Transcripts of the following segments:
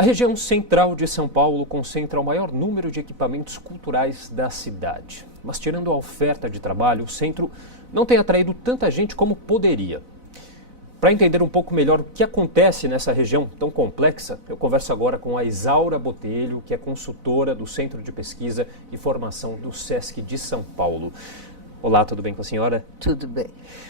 A região central de São Paulo concentra o maior número de equipamentos culturais da cidade. Mas tirando a oferta de trabalho, o centro não tem atraído tanta gente como poderia. Para entender um pouco melhor o que acontece nessa região tão complexa, eu converso agora com a Isaura Botelho, que é consultora do Centro de Pesquisa e Formação do SESC de São Paulo. Olá, tudo bem com a senhora? Tudo bem.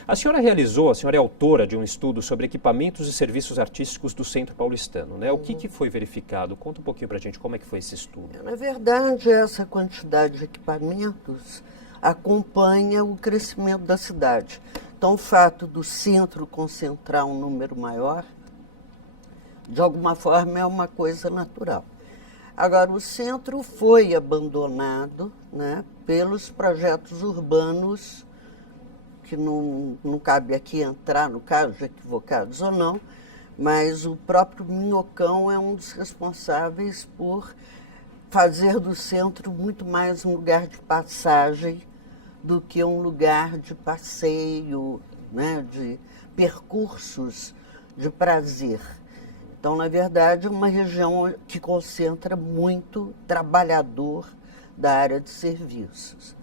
A senhora é autora de um estudo sobre equipamentos e serviços artísticos do Centro Paulistano, né? O que foi verificado? Conta um pouquinho para a gente como é que foi esse estudo. Na verdade, essa quantidade de equipamentos acompanha o crescimento da cidade. Então, o fato do centro concentrar um número maior, de alguma forma, é uma coisa natural. Agora, o centro foi abandonado, né, pelos projetos urbanos, que não cabe aqui entrar, no caso, de equivocados ou não, mas o próprio Minhocão é um dos responsáveis por fazer do centro muito mais um lugar de passagem do que um lugar de passeio, né, de percursos de prazer. Então, na verdade, é uma região que concentra muito trabalhador da área de serviços.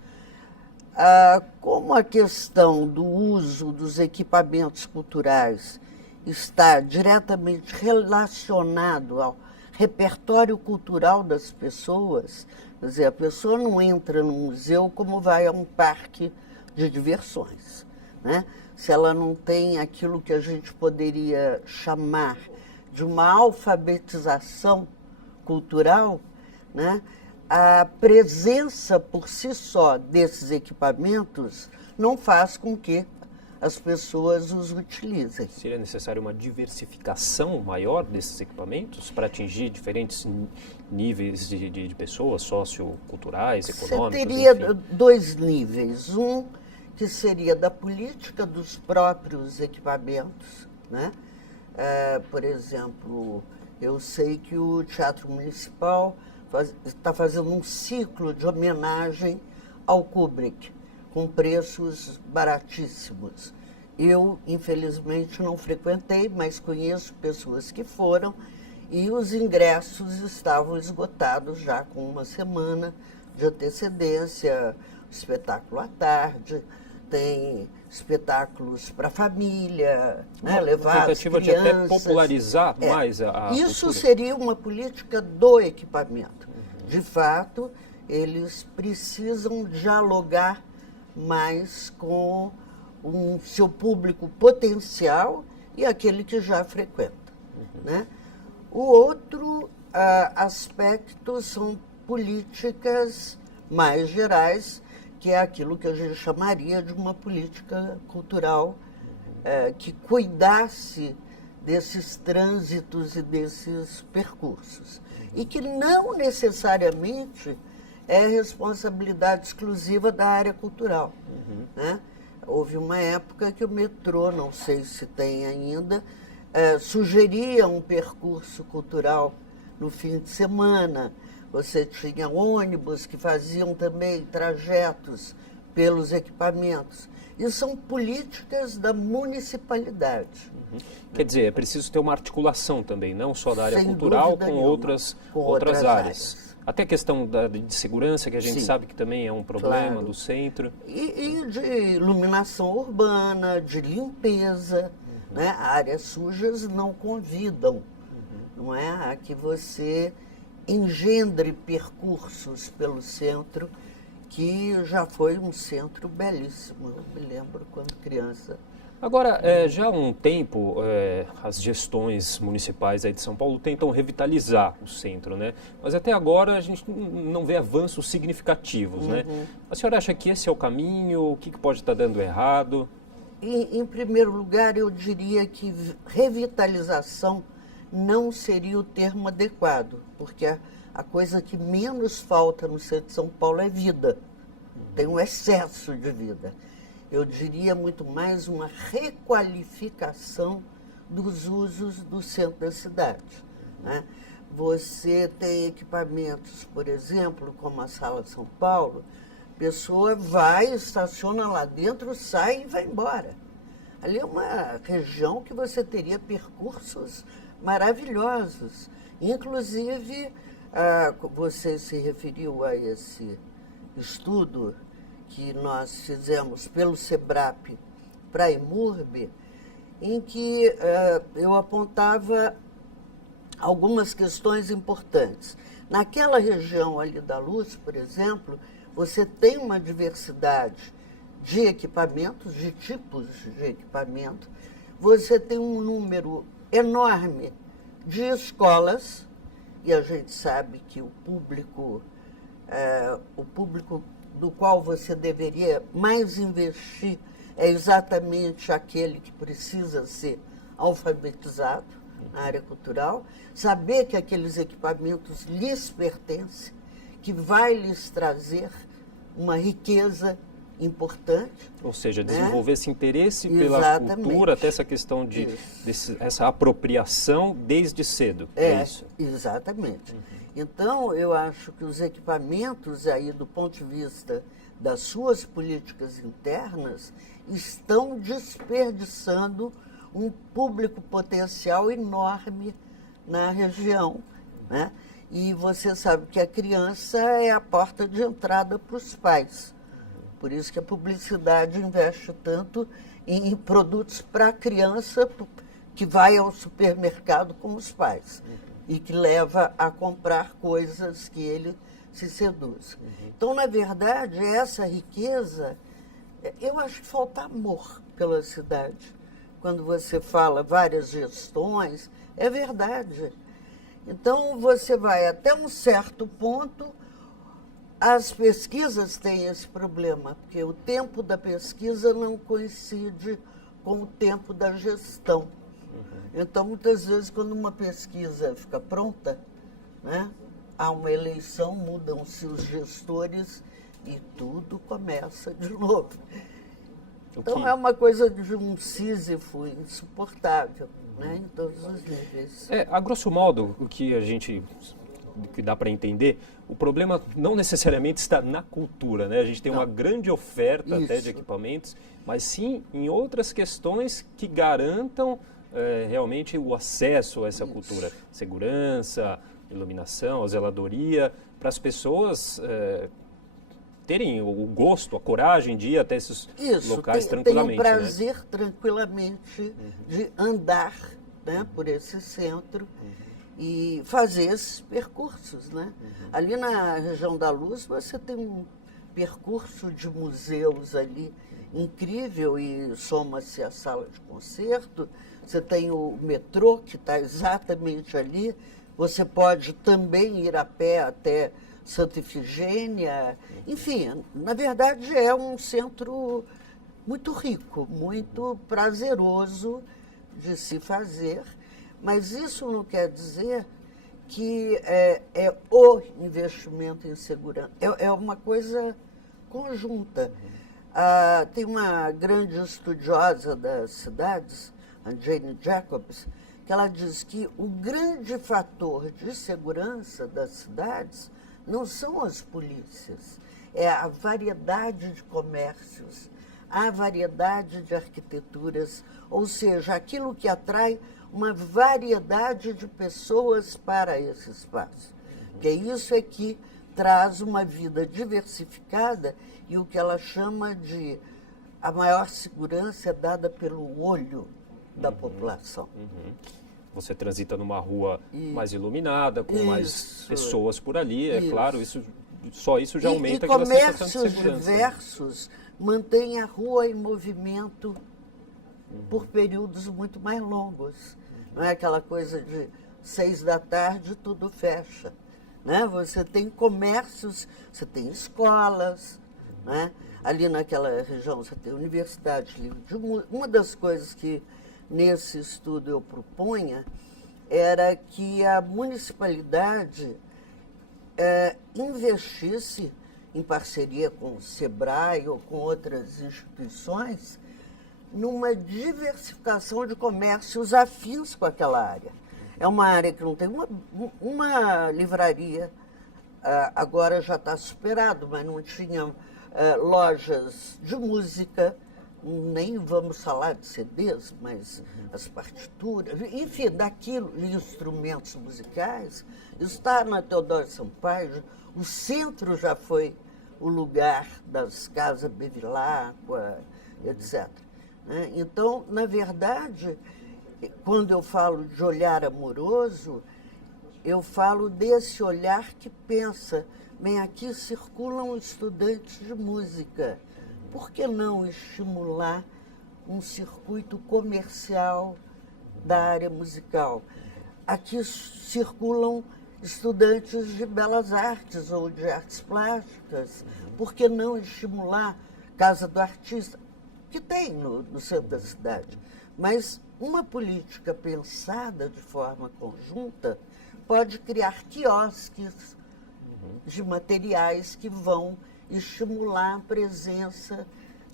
Como a questão do uso dos equipamentos culturais está diretamente relacionado ao repertório cultural das pessoas, quer dizer, a pessoa não entra no museu como vai a um parque de diversões, né? Se ela não tem aquilo que a gente poderia chamar de uma alfabetização cultural, né? A presença por si só desses equipamentos não faz com que as pessoas os utilizem. Seria necessário uma diversificação maior desses equipamentos para atingir diferentes níveis de pessoas, socioculturais, econômicas? Você teria enfim. dois níveis. Um que seria da política dos próprios equipamentos, né? Por exemplo, eu sei que o Teatro Municipal está fazendo um ciclo de homenagem ao Kubrick, com preços baratíssimos. Eu, infelizmente, não frequentei, mas conheço pessoas que foram, e os ingressos estavam esgotados já com uma semana de antecedência, espetáculo à tarde, tem espetáculos para a família, né, levar as crianças. De até popularizar mais a Isso cultura. seria uma política do equipamento. De fato, eles precisam dialogar mais com o seu público potencial e aquele que já frequenta, né? O outro aspecto são políticas mais gerais, que é aquilo que a gente chamaria de uma política cultural que cuidasse desses trânsitos e desses percursos. E que não necessariamente é responsabilidade exclusiva da área cultural, né? Houve uma época que o metrô, não sei se tem ainda, sugeria um percurso cultural no fim de semana. Você tinha ônibus que faziam também trajetos pelos equipamentos. E são políticas da municipalidade. Quer dizer, é preciso ter uma articulação também, não só da área Sem cultural, dúvida com nenhuma, outras áreas. Até a questão de segurança, que a gente Sim, sabe que também é um problema claro. do centro. E de iluminação urbana, de limpeza, né? Áreas sujas não convidam, não é? A que você engendre percursos pelo centro, que já foi um centro belíssimo. Eu me lembro quando criança. Agora, já há um tempo, as gestões municipais aí de São Paulo tentam revitalizar o centro, né? Mas até agora a gente não vê avanços significativos, né? A senhora acha que esse é o caminho? O que pode estar dando errado? Em primeiro lugar, eu diria que revitalização não seria o termo adequado, porque a coisa que menos falta no centro de São Paulo é vida. Tem um excesso de vida. Eu diria muito mais uma requalificação dos usos do centro da cidade, né? Você tem equipamentos, por exemplo, como a Sala São Paulo, a pessoa vai, estaciona lá dentro, sai e vai embora. Ali é uma região que você teria percursos maravilhosos. Inclusive, você se referiu a esse estudo que nós fizemos pelo SEBRAP para a EMURB, em que eu apontava algumas questões importantes. Naquela região ali da Luz, por exemplo, você tem uma diversidade de equipamentos, de tipos de equipamento, você tem um número enorme de escolas, e a gente sabe que o público do qual você deveria mais investir é exatamente aquele que precisa ser alfabetizado na área cultural, saber que aqueles equipamentos lhes pertencem, que vai lhes trazer uma riqueza importante. Ou seja, né? desenvolver esse interesse pela cultura, até essa questão de essa apropriação desde cedo. É isso? Exatamente. Então, eu acho que os equipamentos, aí, do ponto de vista das suas políticas internas, estão desperdiçando um público potencial enorme na região, né? E você sabe que a criança é a porta de entrada para os pais. Por isso que a publicidade investe tanto em produtos para a criança que vai ao supermercado com os pais e que leva a comprar coisas que ele se seduz. Então, na verdade, essa riqueza, eu acho que falta amor pela cidade. Quando você fala várias gestões, é verdade. Então, você vai até um certo ponto, as pesquisas têm esse problema, porque o tempo da pesquisa não coincide com o tempo da gestão. Então, muitas vezes, quando uma pesquisa fica pronta, né, há uma eleição, mudam-se os gestores e tudo começa de novo. Então, é uma coisa de um Sísifo insuportável, né, em todos os níveis. A grosso modo, o que dá para entender, o problema não necessariamente está na cultura, né? A gente tem uma grande oferta até de equipamentos, mas sim em outras questões que garantam realmente o acesso a essa cultura. Segurança, iluminação, a zeladoria, para as pessoas terem o gosto, a coragem de ir até esses locais tranquilamente. Tem o prazer tranquilamente de andar, né, por esse centro e fazer esses percursos, né? Ali na região da Luz você tem um percurso de museus ali incrível e soma-se a sala de concerto. Você tem o metrô que está exatamente ali. Você pode também ir a pé até Santa Efigênia. Enfim, na verdade é um centro muito rico, muito prazeroso de se fazer. Mas isso não quer dizer que é o investimento em segurança. É uma coisa conjunta. Tem uma grande estudiosa das cidades, a Jane Jacobs, que ela diz que o grande fator de segurança das cidades não são as polícias, é a variedade de comércios, a variedade de arquiteturas, ou seja, aquilo que atrai uma variedade de pessoas para esse espaço. Porque isso é que traz uma vida diversificada e o que ela chama de a maior segurança é dada pelo olho da população. Você transita numa rua mais iluminada, com mais pessoas por ali, claro, só isso já aumenta aquela sensação de segurança. E comércios diversos mantêm a rua em movimento por períodos muito mais longos. Não é aquela coisa de 6 da tarde tudo fecha. Né? Você tem comércios, você tem escolas, né? Ali naquela região você tem universidade livre. Uma das coisas que nesse estudo eu propunha era que a municipalidade investisse em parceria com o SEBRAE ou com outras instituições numa diversificação de comércios afins com aquela área. É uma área que não tem uma livraria, agora já está superado, mas não tinha lojas de música, nem vamos falar de CDs, mas as partituras, enfim, daquilo, instrumentos musicais, está na Teodoro Sampaio, o centro já foi o lugar das casas Bevilacqua, etc. Né? Então, na verdade, quando eu falo de olhar amoroso, eu falo desse olhar que pensa, bem, aqui circulam estudantes de música, por que não estimular um circuito comercial da área musical? Aqui circulam estudantes de belas artes ou de artes plásticas, por que não estimular Casa do Artista, que tem no centro da cidade? Mas uma política pensada de forma conjunta pode criar quiosques de materiais que vão estimular a presença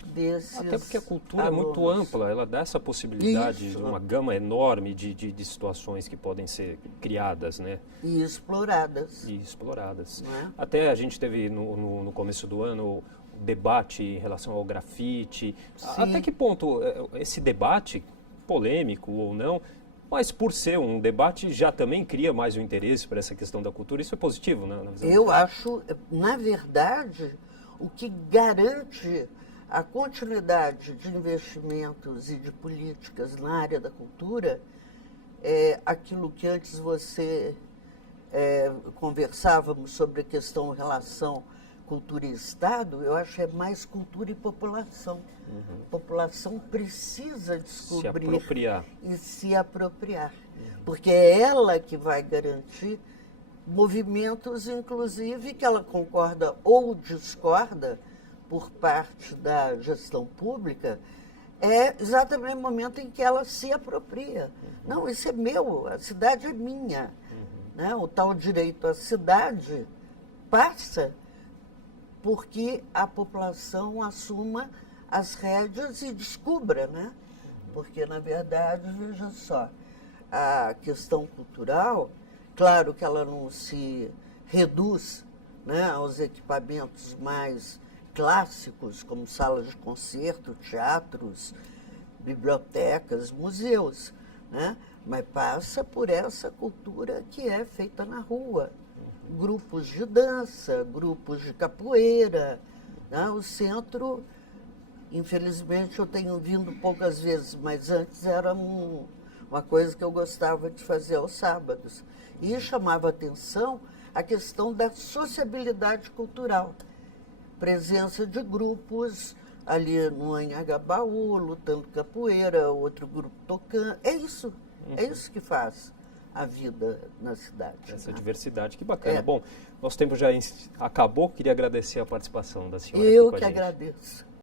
desses Até porque a cultura alunos. é muito ampla, ela dá essa possibilidade Isso. de uma gama enorme de situações que podem ser criadas, né? E exploradas. E exploradas. Não é? Até a gente teve no começo do ano o debate em relação ao grafite. Sim. Até que ponto esse debate, polêmico ou não, mas por ser um debate já também cria mais o interesse para essa questão da cultura. Isso é positivo, né? Eu acho, na verdade, o que garante a continuidade de investimentos e de políticas na área da cultura é aquilo que antes você conversávamos sobre a questão relação cultura e Estado, eu acho que é mais cultura e população. A população precisa descobrir se apropriar. e se apropriar, porque é ela que vai garantir movimentos, inclusive, que ela concorda ou discorda por parte da gestão pública, é exatamente o momento em que ela se apropria. Não, isso é meu, a cidade é minha. Né? O tal direito à cidade passa porque a população assuma as rédeas e descubra, né? Porque, na verdade, veja só, a questão cultural, claro que ela não se reduz, né, aos equipamentos mais clássicos, como salas de concerto, teatros, bibliotecas, museus, né? Mas passa por essa cultura que é feita na rua. Grupos de dança, grupos de capoeira. Né? O centro, infelizmente, eu tenho vindo poucas vezes, mas antes era uma coisa que eu gostava de fazer aos sábados. E chamava atenção a questão da sociabilidade cultural. Presença de grupos ali no Anhangabaú, lutando capoeira, outro grupo tocando. É isso que faz a vida na cidade. Essa né? diversidade, que bacana. É. Bom, nosso tempo já acabou, queria agradecer a participação da senhora Eu aqui com a que gente. agradeço.